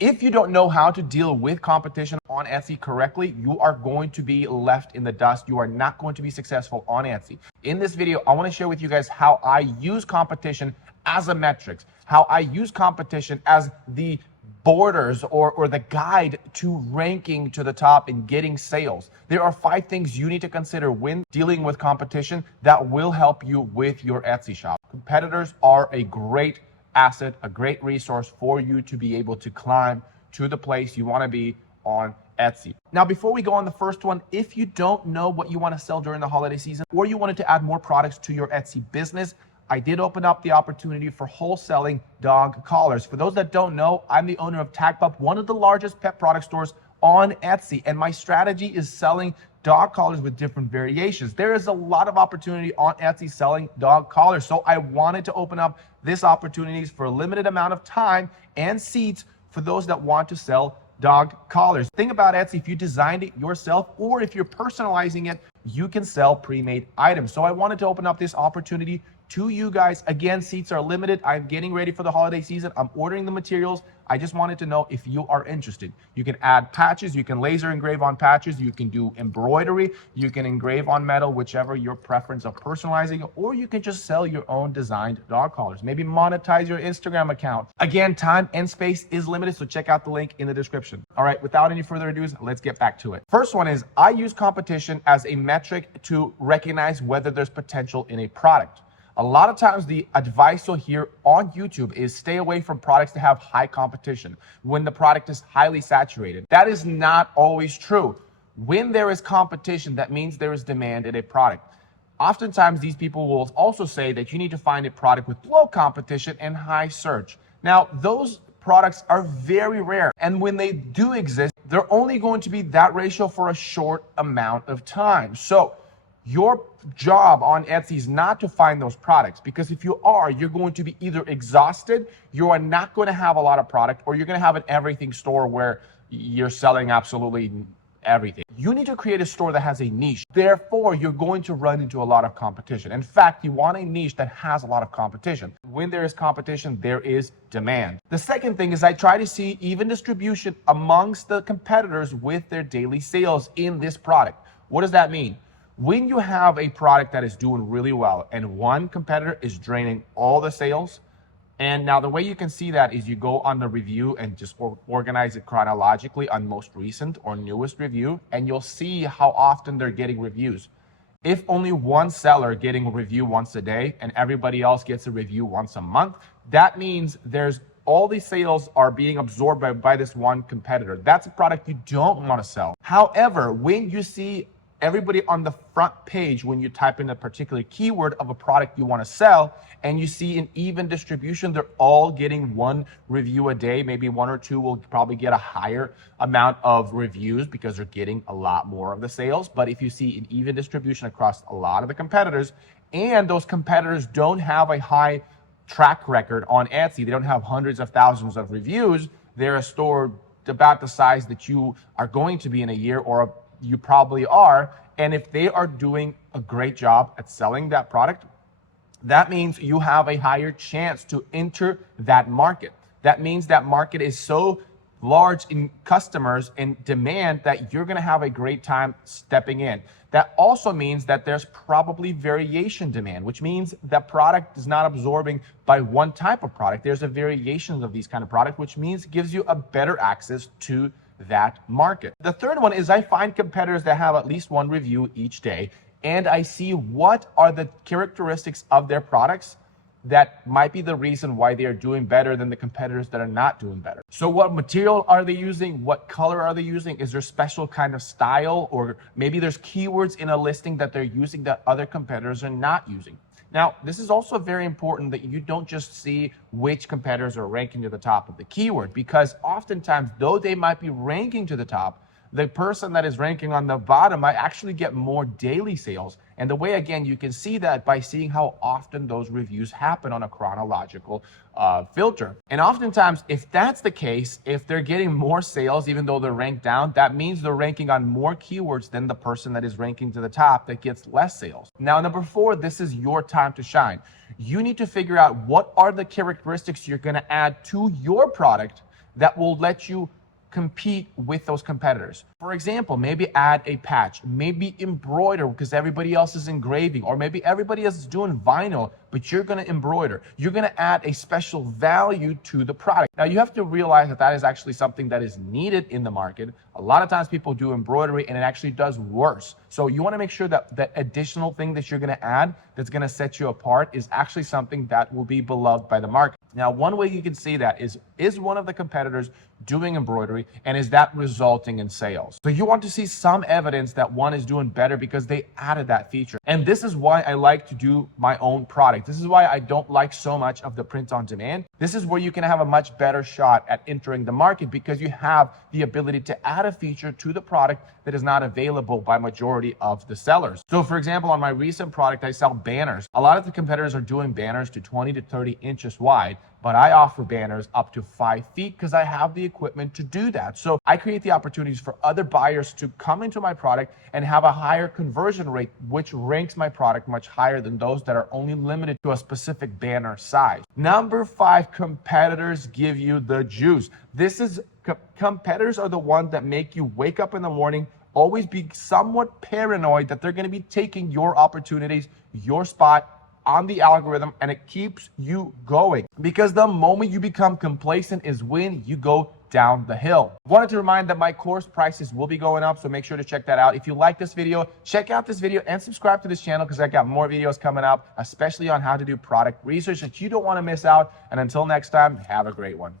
If you don't know how to deal with competition on Etsy correctly, you are going to be left in the dust. You are not going to be successful on Etsy. In this video, I want to share with you guys how I use competition as a metric, how I use competition as the borders or the guide to ranking to the top and getting sales. There are 5 things you need to consider when dealing with competition that will help you with your Etsy shop. Competitors are a great asset, a great resource for you to be able to climb to the place you want to be on Etsy. Now, before we go on the first one, if you don't know what you want to sell during the holiday season, or you wanted to add more products to your Etsy business, I did open up the opportunity for wholesaling dog collars. For those that don't know, I'm the owner of Tag Pup, one of the largest pet product stores on Etsy, and my strategy is selling dog collars with different variations. There is a lot of opportunity on Etsy selling dog collars, so I wanted to open up this opportunities for a limited amount of time and seats for those that want to sell dog collars. Think about Etsy, if you designed it yourself or if you're personalizing it, you can sell pre-made items. So I wanted to open up this opportunity to you guys. Again, seats are limited. I'm getting ready for the holiday season. I'm ordering the materials. I just wanted to know if you are interested. You can add patches, you can laser engrave on patches, you can do embroidery, you can engrave on metal, whichever your preference of personalizing, or you can just sell your own designed dog collars. Maybe monetize your Instagram account. Again, time and space is limited, so check out the link in the description. All right, without any further ado, let's get back to it. First one is I use competition as a metric to recognize whether there's potential in a product. A lot of times the advice you'll hear on YouTube is stay away from products that have high competition when the product is highly saturated. That is not always true. When there is competition, that means there is demand in a product. Oftentimes these people will also say that you need to find a product with low competition and high search. Now, those products are very rare, and when they do exist, they're only going to be that ratio for a short amount of time. So your job on Etsy is not to find those products, because if you are, you're going to be either exhausted, you are not going to have a lot of product, or you're going to have an everything store where you're selling absolutely everything. You need to create a store that has a niche. Therefore, you're going to run into a lot of competition. In fact, you want a niche that has a lot of competition. When there is competition, there is demand. The second thing is I try to see even distribution amongst the competitors with their daily sales in this product. What does that mean? When you have a product that is doing really well and one competitor is draining all the sales, and now the way you can see that is you go on the review and just organize it chronologically on most recent or newest review, and you'll see how often they're getting reviews. If only one seller getting a review once a day and everybody else gets a review once a month, that means there's all these sales are being absorbed by this one competitor. That's a product you don't want to sell. However, when you see everybody on the front page, when you type in a particular keyword of a product you want to sell, and you see an even distribution, they're all getting one review a day. Maybe 1 or 2 will probably get a higher amount of reviews because they're getting a lot more of the sales. But if you see an even distribution across a lot of the competitors, and those competitors don't have a high track record on Etsy, they don't have hundreds of thousands of reviews, they're a store about the size that you are going to be in a year, or you probably are, and if they are doing a great job at selling that product, that means you have a higher chance to enter that market. That means that market is so large in customers and demand that you're going to have a great time stepping in. That also means that there's probably variation demand, which means that product is not absorbing by one type of product. There's a variation of these kind of product, which means it gives you a better access to that market. The third one is I find competitors that have at least one review each day, and I see what are the characteristics of their products that might be the reason why they are doing better than the competitors that are not doing better. So what material are they using? What color are they using? Is there special kind of style, or maybe there's keywords in a listing that they're using that other competitors are not using? Now, this is also very important that you don't just see which competitors are ranking to the top of the keyword, because oftentimes, though they might be ranking to the top, the person that is ranking on the bottom might actually get more daily sales. And the way, again, you can see that by seeing how often those reviews happen on a chronological filter. And oftentimes, if that's the case, if they're getting more sales, even though they're ranked down, that means they're ranking on more keywords than the person that is ranking to the top that gets less sales. Now, number 4, this is your time to shine. You need to figure out what are the characteristics you're going to add to your product that will let you compete with those competitors. For example, maybe add a patch, maybe embroider because everybody else is engraving, or maybe everybody else is doing vinyl, but you're going to embroider. You're going to add a special value to the product. Now, you have to realize that that is actually something that is needed in the market. A lot of times people do embroidery and it actually does worse. So you want to make sure that that additional thing that you're going to add that's going to set you apart is actually something that will be beloved by the market. Now, one way you can see that is one of the competitors doing embroidery, and is that resulting in sales? So you want to see some evidence that one is doing better because they added that feature. And this is why I like to do my own product. This is why I don't like so much of the print on demand. This is where you can have a much better shot at entering the market because you have the ability to add a feature to the product that is not available by majority of the sellers. So for example, on my recent product, I sell banners. A lot of the competitors are doing banners to 20 to 30 inches wide, but I offer banners up to 5 feet because I have the equipment to do that. So I create the opportunities for other buyers to come into my product and have a higher conversion rate, which ranks my product much higher than those that are only limited to a specific banner size. Number 5, competitors give you the juice. This is competitors are the ones that make you wake up in the morning, always be somewhat paranoid that they're going to be taking your opportunities, your spot on the algorithm, and it keeps you going. Because the moment you become complacent is when you go down the hill. Wanted to remind that my course prices will be going up, so make sure to check that out. If you like this video, check out this video and subscribe to this channel because I got more videos coming up, especially on how to do product research that you don't want to miss out. And until next time, have a great one.